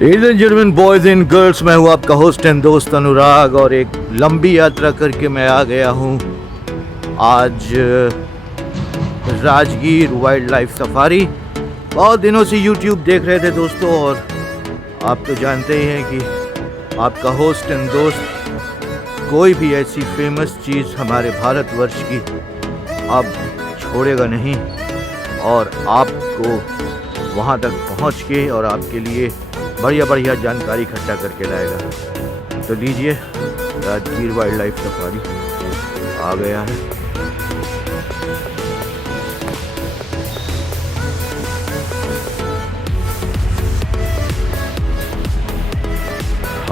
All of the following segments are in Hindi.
Ladies and gentleman, boys and girls, मैं हूँ आपका होस्ट एंड दोस्त अनुराग और एक लंबी यात्रा करके मैं आ गया हूँ आज राजगीर वाइल्ड लाइफ सफारी। बहुत दिनों से यूट्यूब देख रहे थे दोस्तों, और आप तो जानते ही हैं कि आपका होस्ट एंड दोस्त कोई भी ऐसी फेमस चीज़ हमारे भारतवर्ष की अब छोड़ेगा नहीं और आपको वहाँ तक पहुँच के और आपके लिए बढ़िया बढ़िया जानकारी इकट्ठा करके लाएगा। तो लीजिए, राजगीर वाइल्ड लाइफ सफारी आ गया है।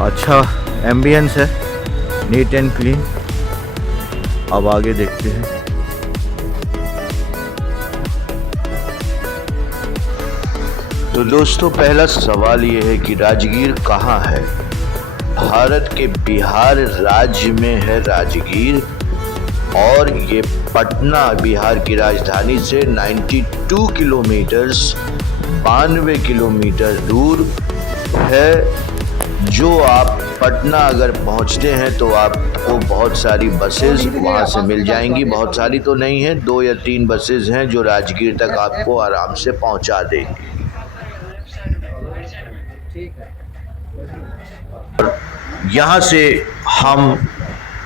अच्छा एम्बियंस है, नीट एंड क्लीन। अब आगे देखते हैं। तो दोस्तों, पहला सवाल ये है कि राजगीर कहाँ है। भारत के बिहार राज्य में है राजगीर, और ये पटना बिहार की राजधानी से 92 किलोमीटर्स 92 किलोमीटर दूर है। जो आप पटना अगर पहुंचते हैं तो आपको बहुत सारी बसेस वहां से मिल जाएंगी। बहुत सारी तो नहीं है, 2 या 3 बसेस हैं जो राजगीर तक आपको आराम से पहुंचा देंगी। यहाँ से हम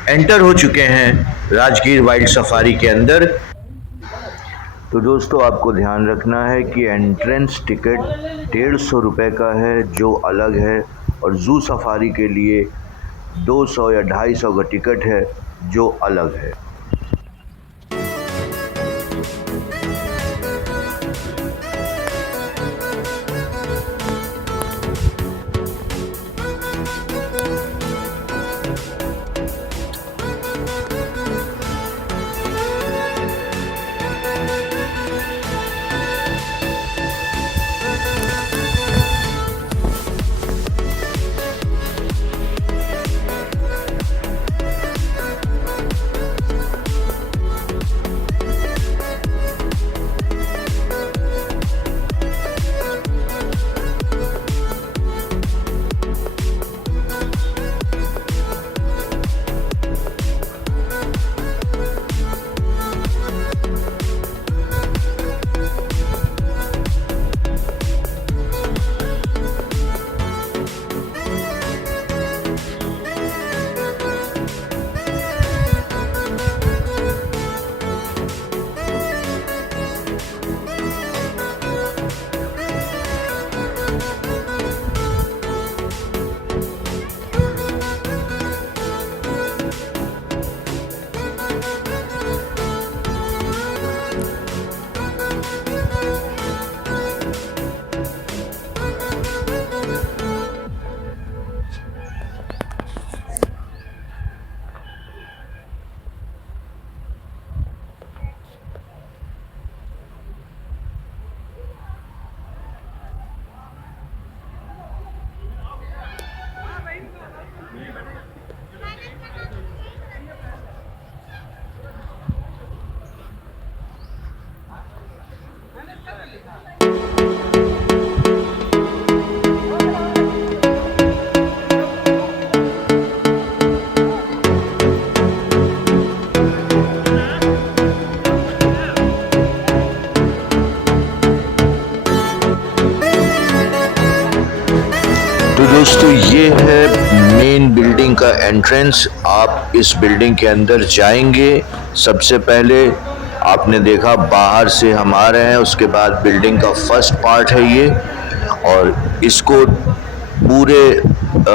एंटर हो चुके हैं राजगीर वाइल्ड सफारी के अंदर। तो दोस्तों, आपको ध्यान रखना है कि एंट्रेंस टिकट 150 रुपये का है जो अलग है, और जू सफारी के लिए 200 या 250 का टिकट है जो अलग है। तो दोस्तों, ये है मेन बिल्डिंग का एंट्रेंस। आप इस बिल्डिंग के अंदर जाएंगे, सबसे पहले आपने देखा बाहर से हम आ रहे हैं, उसके बाद बिल्डिंग का फर्स्ट पार्ट है ये, और इसको पूरे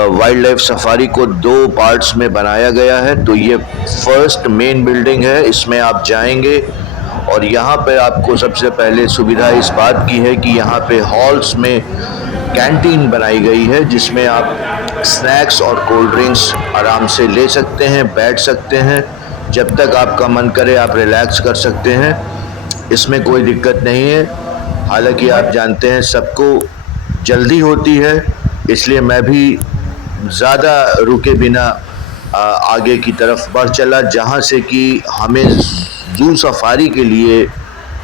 वाइल्ड लाइफ सफारी को 2 पार्ट्स में बनाया गया है। तो ये फर्स्ट मेन बिल्डिंग है, इसमें आप जाएंगे और यहाँ पे आपको सबसे पहले सुविधा इस बात की है कि यहाँ पे हॉल्स में कैंटीन बनाई गई है, जिसमें आप स्नैक्स और कोल्ड ड्रिंक्स आराम से ले सकते हैं, बैठ सकते हैं, जब तक आपका मन करे आप रिलैक्स कर सकते हैं। इसमें कोई दिक्कत नहीं है। हालांकि आप जानते हैं सबको जल्दी होती है, इसलिए मैं भी ज़्यादा रुके बिना आगे की तरफ बढ़ चला, जहाँ से कि हमें जू सफारी के लिए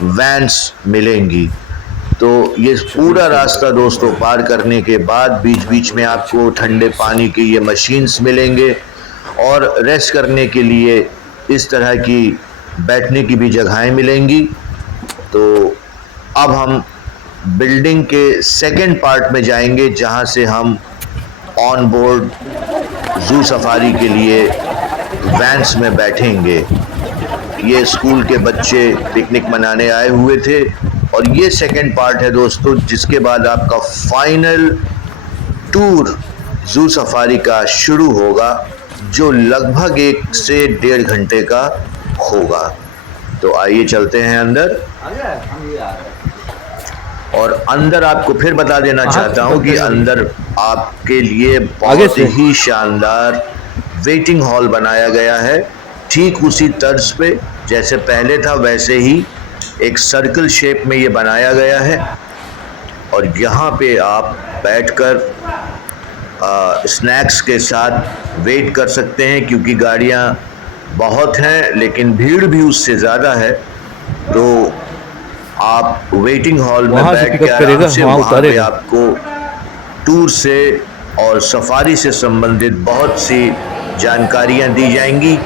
वैन्स मिलेंगी। तो ये पूरा रास्ता दोस्तों पार करने के बाद बीच बीच में आपको ठंडे पानी की ये मशीन्स मिलेंगे और रेस्ट करने के लिए इस तरह की बैठने की भी जगहें मिलेंगी। तो अब हम बिल्डिंग के सेकंड पार्ट में जाएंगे जहां से हम ऑन बोर्ड जू सफारी के लिए वैन्स में बैठेंगे। ये स्कूल के बच्चे पिकनिक मनाने आए हुए थे और ये सेकंड पार्ट है दोस्तों, जिसके बाद आपका फाइनल टूर जू सफारी का शुरू होगा, जो लगभग 1 से 1.5 घंटे का होगा। तो आइए चलते हैं अंदर। और अंदर आपको फिर बता देना चाहता हूं कि अंदर आपके लिए बहुत ही शानदार वेटिंग हॉल बनाया गया है, ठीक उसी तर्ज पे जैसे पहले था वैसे ही एक सर्कल शेप में ये बनाया गया है। और यहाँ पे आप बैठकर स्नैक्स के साथ वेट कर सकते हैं, क्योंकि गाड़ियाँ बहुत हैं लेकिन भीड़ भी उससे ज़्यादा है। तो आप वेटिंग हॉल में बैठ के आराम से वहाँ पे आपको टूर से और सफारी से संबंधित बहुत सी जानकारियाँ दी जाएंगी।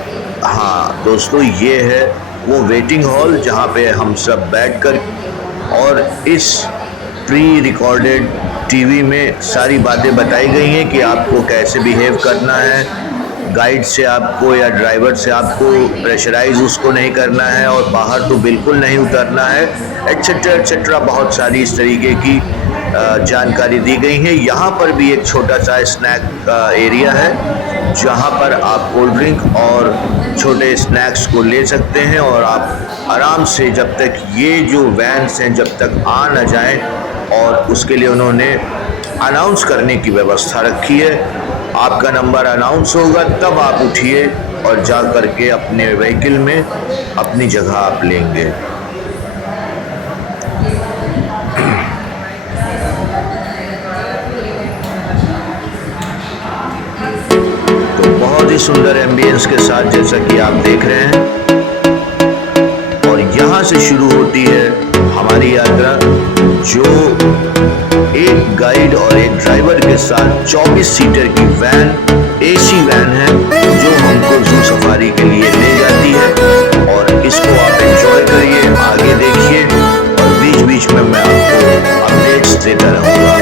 हाँ दोस्तों, ये है वो वेटिंग हॉल जहाँ पे हम सब बैठकर और इस प्री रिकॉर्डेड टीवी में सारी बातें बताई गई हैं कि आपको कैसे बिहेव करना है। गाइड से आपको या ड्राइवर से आपको प्रेशराइज उसको नहीं करना है और बाहर तो बिल्कुल नहीं उतरना है, एट्सेट्रा एट्सेट्रा। बहुत सारी इस तरीके की जानकारी दी गई है। यहाँ पर भी एक छोटा सा स्नैक एरिया है जहाँ पर आप कोल्ड ड्रिंक और छोटे स्नैक्स को ले सकते हैं और आप आराम से जब तक ये जो वैन्स हैं जब तक आ न जाएं, और उसके लिए उन्होंने अनाउंस करने की व्यवस्था रखी है। आपका नंबर अनाउंस होगा तब आप उठिए और जा कर के अपने व्हीकल में अपनी जगह आप लेंगे। बहुत ही सुंदर एम्बियंस के साथ जैसा कि आप देख रहे हैं। और यहाँ से शुरू होती है हमारी यात्रा, जो एक गाइड और एक ड्राइवर के साथ 24 सीटर की वैन, एसी वैन है, जो हमको जू सफारी के लिए ले जाती है। और इसको आप एंजॉय करिए, आगे देखिए और बीच बीच में मैं आपको अपडेट्स देता रहूँगा।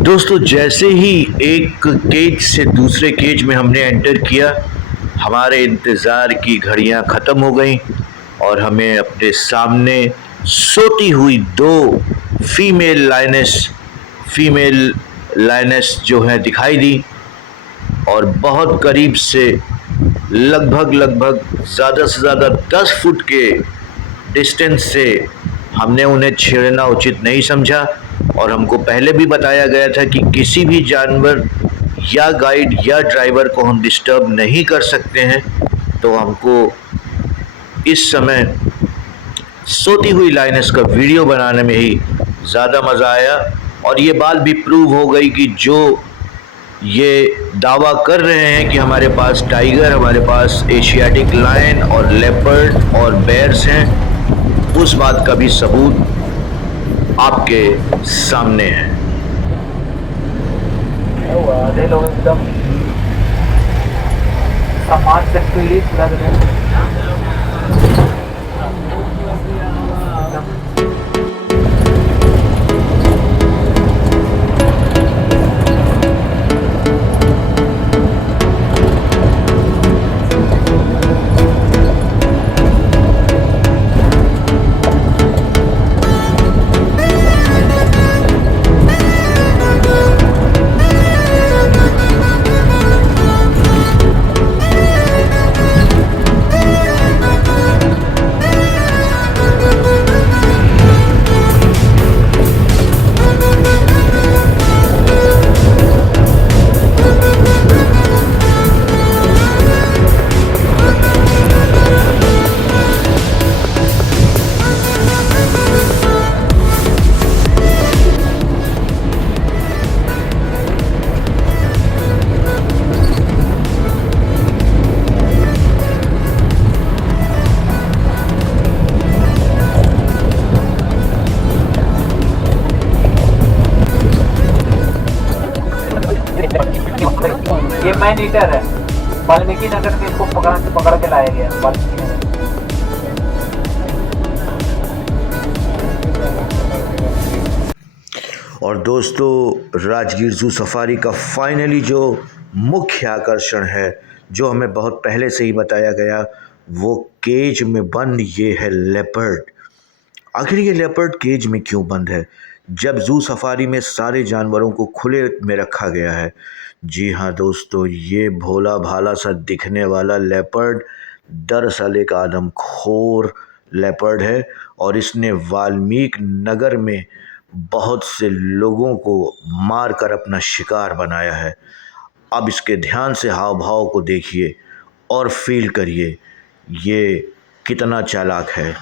दोस्तों, जैसे ही एक केज से दूसरे केज में हमने एंटर किया, हमारे इंतज़ार की घड़ियां ख़त्म हो गईं और हमें अपने सामने सोती हुई दो फीमेल लायनेस जो है दिखाई दी और बहुत करीब से लगभग ज़्यादा से ज़्यादा 10 फुट के डिस्टेंस से हमने उन्हें छेड़ना उचित नहीं समझा और हमको पहले भी बताया गया था कि किसी भी जानवर या गाइड या ड्राइवर को हम डिस्टर्ब नहीं कर सकते हैं। तो हमको इस समय सोती हुई लाइनस का वीडियो बनाने में ही ज़्यादा मज़ा आया और ये बात भी प्रूव हो गई कि जो ये दावा कर रहे हैं कि हमारे पास टाइगर, हमारे पास एशियाटिक लायन और लेपर्ड और बेयर्स हैं, उस बात का भी सबूत आपके सामने है। लोग एकदम समाज से पीड़ित लग रहे हैं। ये मैन ईटर है, वाल्मीकि नगर से इसको पकड़ के लाया गया वाल्मीकि नगर। और दोस्तों, राजगीर जू सफारी का फाइनली जो मुख्य आकर्षण है, जो हमें बहुत पहले से ही बताया गया, वो केज में बंद ये है लेपर्ड। आखिर ये लेपर्ड केज में क्यों बंद है जब जू सफारी में सारे जानवरों को खुले में रखा गया है? जी हाँ दोस्तों, ये भोला भाला सा दिखने वाला लेपर्ड दरअसल एक आदमखोर लेपर्ड है और इसने वाल्मीकि नगर में बहुत से लोगों को मारकर अपना शिकार बनाया है। अब इसके ध्यान से हाव भाव को देखिए और फील करिए ये कितना चालाक है।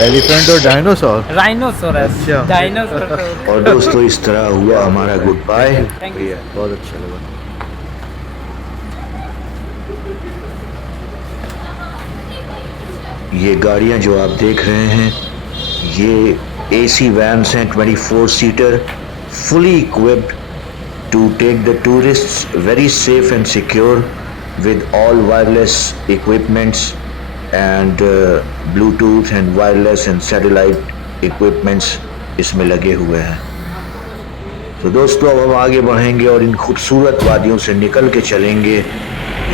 एलिफेंट और डायनासोर अच्छा डायनासोर। और दोस्तों, इस तरह हुआ हमारा गुड बाय। बहुत अच्छा लगा। ये गाड़ियां जो आप देख रहे हैं, ये एसी वैन्स हैं, 24 seater, fully equipped to take the tourists very safe and secure with all wireless equipments and Bluetooth and wireless and satellite equipments इसमें लगे हुए हैं। तो दोस्तों अब हम आगे बढ़ेंगे और इन खूबसूरत वादियों से निकल के चलेंगे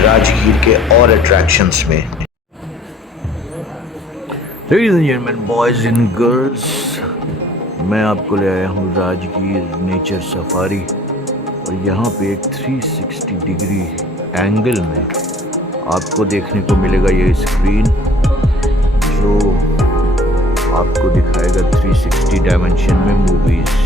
राजगीर के और अट्रैक्शंस में। Ladies and gentlemen, boys and girls, मैं आपको ले आया हूँ राजगीर नेचर सफारी और यहाँ पे एक 360 डिग्री एंगल में आपको देखने को मिलेगा ये स्क्रीन जो आपको दिखाएगा 360 डायमेंशन में मूवीज़।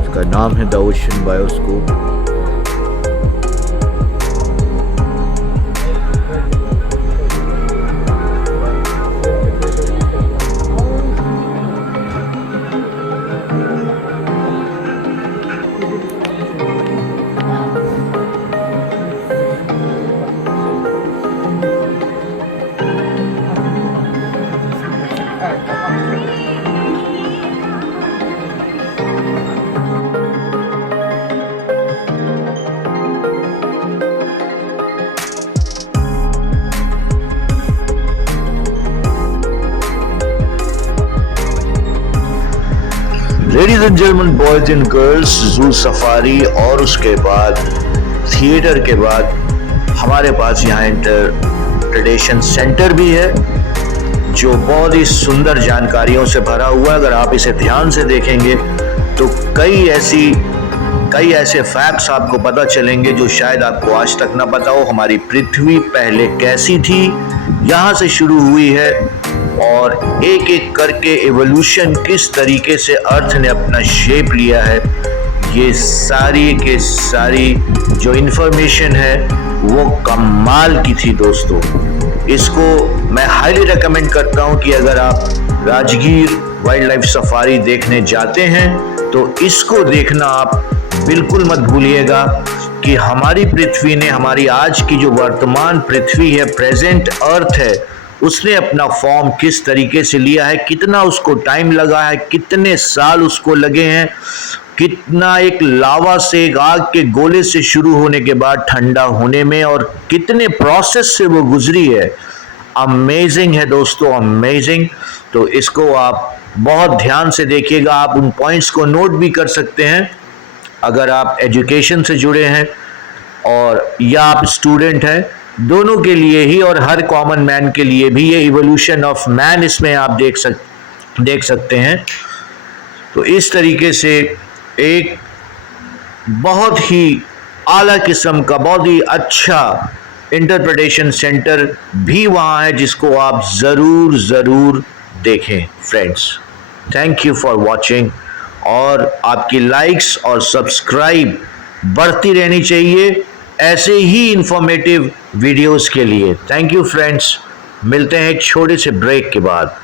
इसका नाम है the ocean bioscope. Ladies and gentleman, boys and girls, zoo safari और उसके बाद थिएटर के बाद हमारे पास यहाँ इंटरप्रिटेशन सेंटर भी है जो बहुत ही सुंदर जानकारियों से भरा हुआ है। अगर आप इसे ध्यान से देखेंगे तो कई ऐसे फैक्ट्स आपको पता चलेंगे जो शायद आपको आज तक ना पता हो। हमारी पृथ्वी पहले कैसी थी, यहाँ से शुरू हुई है और एक एक करके एवोल्यूशन किस तरीके से अर्थ ने अपना शेप लिया है, ये सारी के सारी जो इन्फॉर्मेशन है वो कमाल की थी दोस्तों। इसको मैं हाईली रेकमेंड करता हूँ कि अगर आप राजगीर वाइल्ड लाइफ सफारी देखने जाते हैं तो इसको देखना आप बिल्कुल मत भूलिएगा कि हमारी पृथ्वी ने, हमारी आज की जो वर्तमान पृथ्वी है, प्रेजेंट अर्थ है, उसने अपना फॉर्म किस तरीके से लिया है, कितना उसको टाइम लगा है, कितने साल उसको लगे हैं, कितना एक लावा से, एक आग के गोले से शुरू होने के बाद ठंडा होने में और कितने प्रोसेस से वो गुजरी है। अमेजिंग है दोस्तों, अमेजिंग। तो इसको आप बहुत ध्यान से देखिएगा। आप उन पॉइंट्स को नोट भी कर सकते हैं अगर आप एजुकेशन से जुड़े हैं और या आप स्टूडेंट हैं, दोनों के लिए ही और हर कॉमन मैन के लिए भी ये इवोल्यूशन ऑफ मैन इसमें आप देख सकते हैं। तो इस तरीके से एक बहुत ही आला किस्म का, बहुत ही अच्छा इंटरप्रिटेशन सेंटर भी वहाँ है जिसको आप ज़रूर देखें friends. Thank you for watching और आपकी लाइक्स और सब्सक्राइब बढ़ती रहनी चाहिए ऐसे ही इंफॉर्मेटिव वीडियोस के लिए। थैंक यू फ्रेंड्स, मिलते हैं एक छोटे से ब्रेक के बाद।